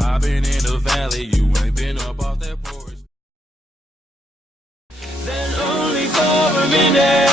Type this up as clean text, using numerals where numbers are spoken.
I've been in the valley, you ain't been up off that porch. Then only for a minute.